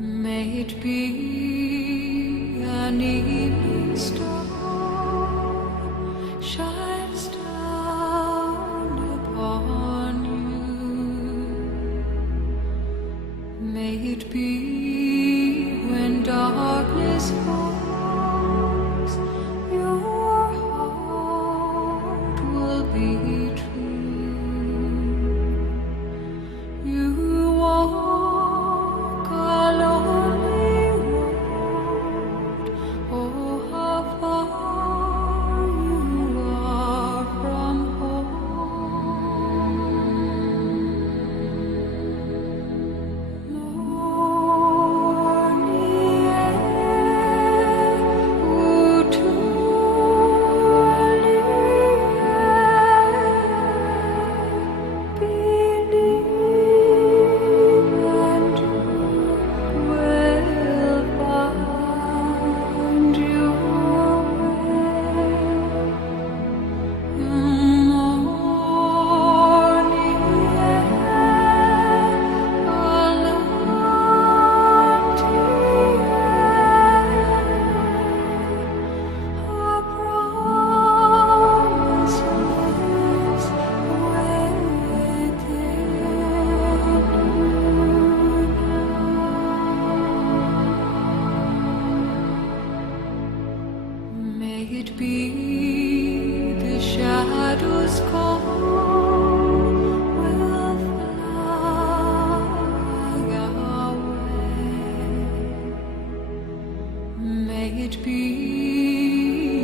May it be an evening star shines down upon you. May it be when darkness falls, your heart will be true. You walk a lonely road, oh how far you are from home. Morning air, utuli believe and you will find your way. Morning air, our promise lives within you. May it be the shadows call will fly away. May it be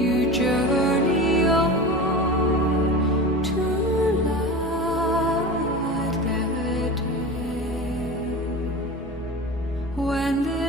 you journey on to light the day when the